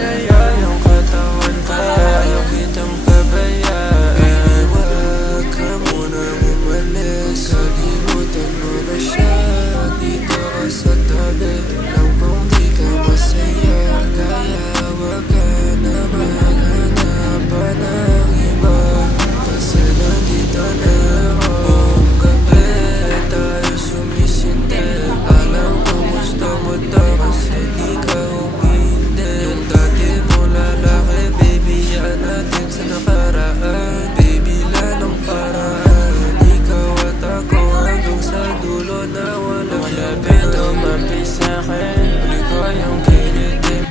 sa'yo yung katawan, kaya ayaw kitang pabayaan. Huwag ka munang umalis, kalimutan mo na siya. Dito ka sa tabi lang kung di ka masaya. Kaya huwag ka na maghanap pa ng iba, kasi nandito na ako. Buong gabi tayo sumisinte, alam ko gusto mo to kasi di ka umindi. Yung dati mo lalaki, baby, yan natin sa nakaraan. Baby, lanong paraan, ikaw at ako hanggang sa dulo na wala. Malapit tumapit sa'kin, huli ko yung kinitin.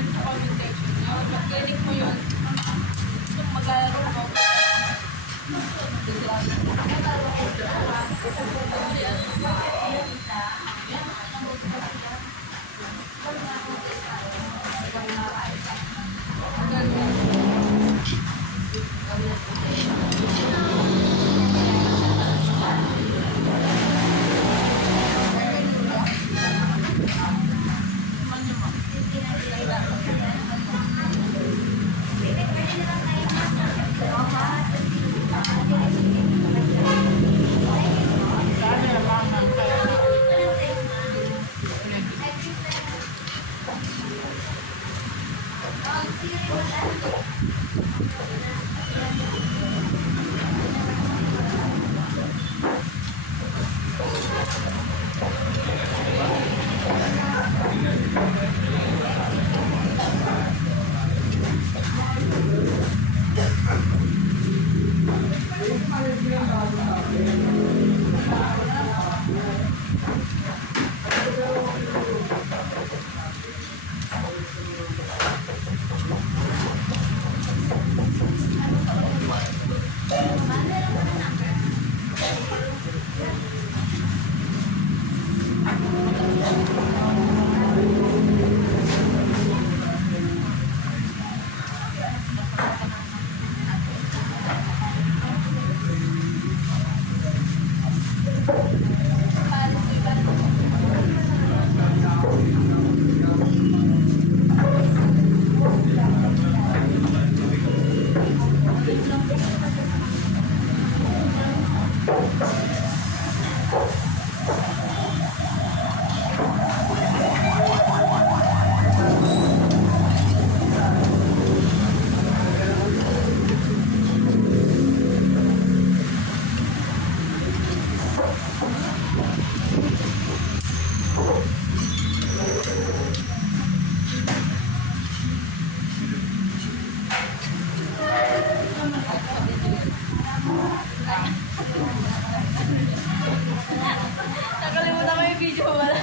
Nakalimutan ko yung video wala.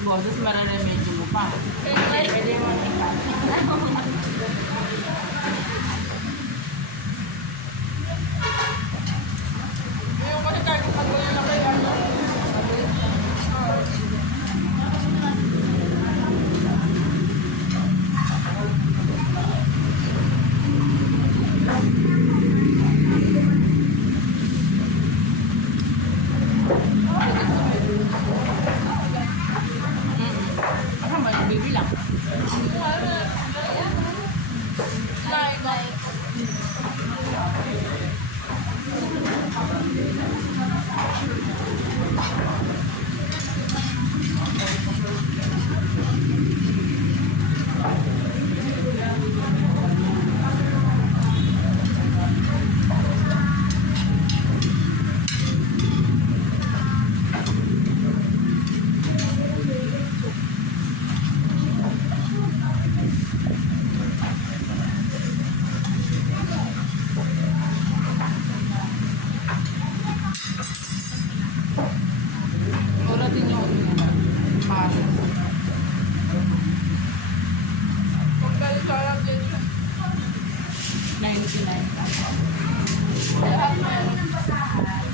Boses mararemedyo mo pa. Pwede mo yung kasi kahit pag-ulan na kayo, ano? Baby lang. $99.